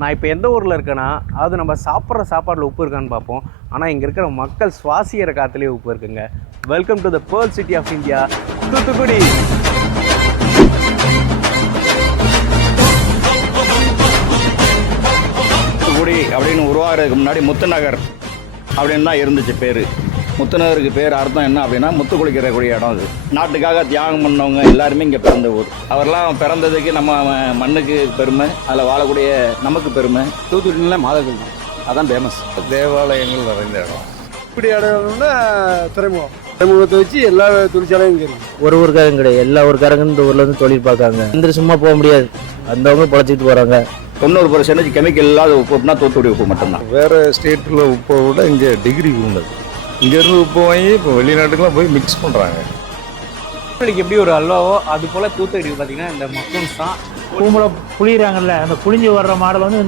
நான் இப்போ எந்த ஊரில் இருக்கேன்னா, அது நம்ம சாப்பிட்ற சாப்பாட்டில் உப்பு இருக்கான்னு பார்ப்போம். ஆனால் இங்கே இருக்கிற மக்கள் சுவாசிக்கிற காற்றுலேயே உப்பு இருக்குங்க. Welcome to the pearl city of India, Thoothukudi. Thoothukudi அப்படின்னு உருவாகிறதுக்கு முன்னாடி முத்துநகர் அப்படின்னு தான் இருந்துச்சு பேர். முத்துநகருக்கு பேர் அர்த்தம் என்ன அப்படின்னா முத்து குளிக்கிறக்கூடிய இடம். அது நாட்டுக்காக தியாகம் பண்ணவங்க எல்லாருமே இங்கே பிறந்த ஊர். அவரெல்லாம் பிறந்ததுக்கு நம்ம மண்ணுக்கு பெருமை, அதில் வாழக்கூடிய நமக்கு பெருமை. தூத்துக்குடியில் மாதர்கள் தான், அதான் ஃபேமஸ். தேவாலயங்கள் நிறைந்த இடம். இப்படி இடம்னா துறைமுகத்தை வச்சு எல்லா தொழிற்சாலையும் இங்கே இருக்குது. ஒரு ஊருக்காரங்க கிடையாது, எல்லா ஊருக்காரங்க இந்த ஊரில் வந்து தொழில் பார்க்காங்க. இந்த சும்மா போக முடியாது, அந்தவங்க பொழைச்சிட்டு போகிறாங்க. 90% கெமிக்கல் இல்லாத உப்பு அப்படின்னா தூத்துக்குடி உப்பு மட்டும்தான். வேறு ஸ்டேட்டில் உப்பை விட இங்கே டிகிரி உள்ளது. இங்கேருந்து உப்பு வாங்கி இப்போ வெளிநாட்டுக்கெலாம் போய் மிக்ஸ் பண்ணுறாங்க. தூத்துக்குடிக்கு எப்படி ஒரு அல்வாவோ அது போல் தூத்துக்குடி பார்த்தீங்கன்னா இந்த மக்கூன்ஸ் தான். பூமியில் புளிகிறாங்கல்ல, அந்த புளிஞ்சு வர்ற மாடல் வந்து